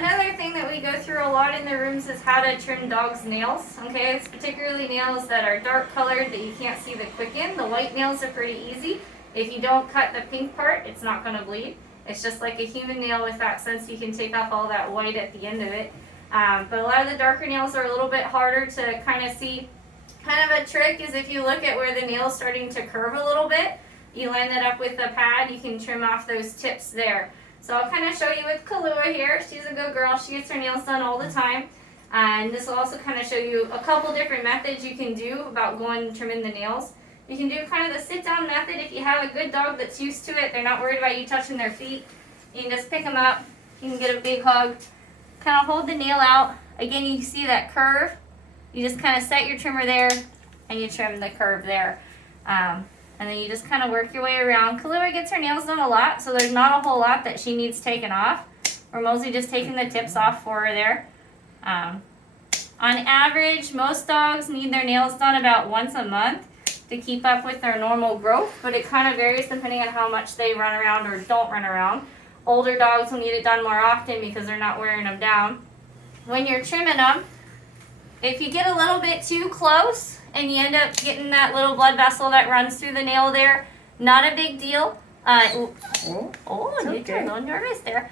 another thing that we go through a lot in the rooms is how to trim dogs' nails. Okay, it's particularly nails that are dark colored that you can't see the quick in. The white nails are pretty easy. If you don't cut the pink part, it's not going to bleed. It's just like a human nail with that sense you can take off all that white at the end of it. But a lot of the darker nails are a little bit harder to kind of see. Kind of a trick is if you look at where the nail's starting to curve a little bit, you line that up with a pad, you can trim off those tips there. So I'll kind of show you with Kahlua here. She's a good girl. She gets her nails done all the time. And this will also kind of show you a couple different methods you can do about going and trimming the nails. You can do kind of the sit-down method. If you have a good dog that's used to it, they're not worried about you touching their feet, you can just pick them up. You can get a big hug. Kind of hold the nail out. Again, you see that curve. You just kind of set your trimmer there, and you trim the curve there. And then you just kind of work your way around. Kahlua gets her nails done a lot, so there's not a whole lot that she needs taken off. We're mostly just taking the tips off for her there. On average, most dogs need their nails done about once a month to keep up with their normal growth, but it kind of varies depending on how much they run around or don't run around. Older dogs will need it done more often because they're not wearing them down. When you're trimming them, if you get a little bit too close and you end up getting that little blood vessel that runs through the nail there, not a big deal. You got a little nervous there.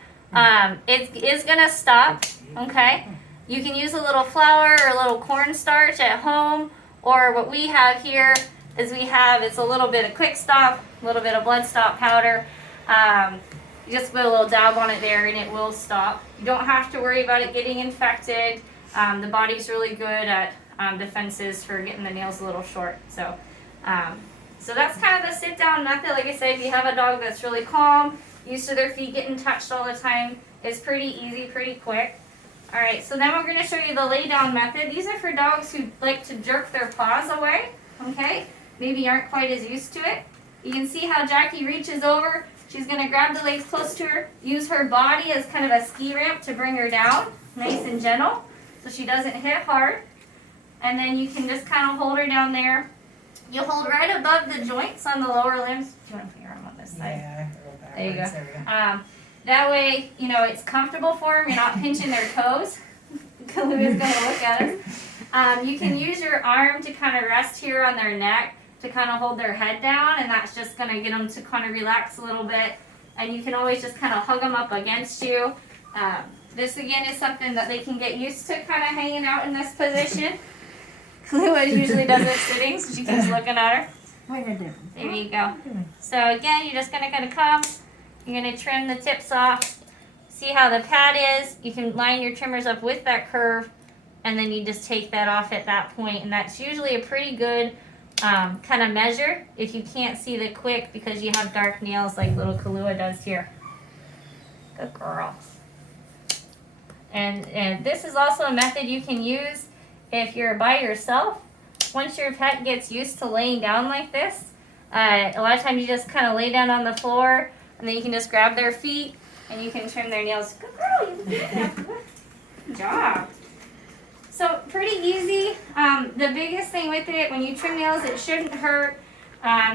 It is going to stop, okay? You can use a little flour or a little cornstarch at home, or what we have here is it's a little bit of quick stop, a little bit of blood stop powder. You just put a little dab on it there and it will stop. You don't have to worry about it getting infected. The body's really good at defenses for getting the nails a little short. So that's kind of the sit-down method. Like I said, if you have a dog that's really calm, used to their feet getting touched all the time, it's pretty easy, pretty quick. All right, so then we're going to show you the lay-down method. These are for dogs who like to jerk their paws away, okay? Maybe aren't quite as used to it. You can see how Jackie reaches over. She's going to grab the legs close to her, use her body as kind of a ski ramp to bring her down, nice and gentle, so she doesn't hit hard. And then you can just kind of hold her down there. You'll hold right above the joints on the lower limbs. Do you want to put your arm on this side? Yeah, there you go. There we go. That way, it's comfortable for them. You're not pinching their toes. Kalua's going to look at us. You can use your arm to kind of rest here on their neck to kind of hold their head down, and that's just going to get them to kind of relax a little bit. And you can always just kind of hug them up against you. This, again, is something that they can get used to kind of hanging out in this position. Kalua usually does it sitting, so she keeps looking at her. There you go. So, again, you're just going to kind of come. You're going to trim the tips off. See how the pad is. You can line your trimmers up with that curve, and then you just take that off at that point. And that's usually a pretty good kind of measure if you can't see the quick because you have dark nails like little Kahlua does here. Good girl. And this is also a method you can use if you're by yourself. Once your pet gets used to laying down like this, a lot of times you just kind of lay down on the floor, and then you can just grab their feet and you can trim their nails. Good girl, you did that. Good job. So pretty easy. The biggest thing with it, when you trim nails, it shouldn't hurt.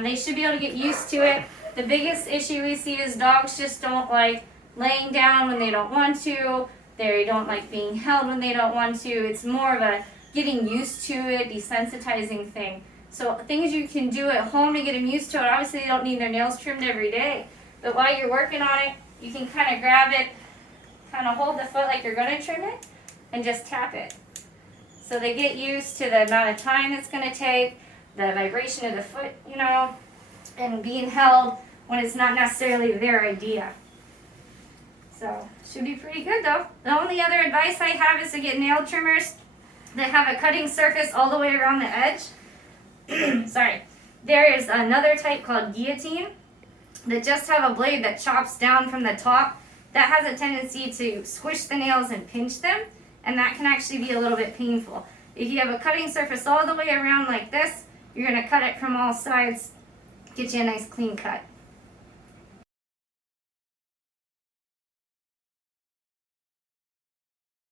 They should be able to get used to it. The biggest issue we see is dogs just don't like laying down when they don't want to. They don't like being held when they don't want to. It's more of a getting used to it, desensitizing thing. So things you can do at home to get them used to it. Obviously, they don't need their nails trimmed every day. But while you're working on it, you can kind of grab it, kind of hold the foot like you're going to trim it, and just tap it. So they get used to the amount of time it's going to take, the vibration of the foot, and being held when it's not necessarily their idea. So, should be pretty good though. The only other advice I have is to get nail trimmers that have a cutting surface all the way around the edge. Sorry. There is another type called guillotine that just have a blade that chops down from the top. That has a tendency to squish the nails and pinch them, and that can actually be a little bit painful. If you have a cutting surface all the way around like this, you're going to cut it from all sides, get you a nice clean cut.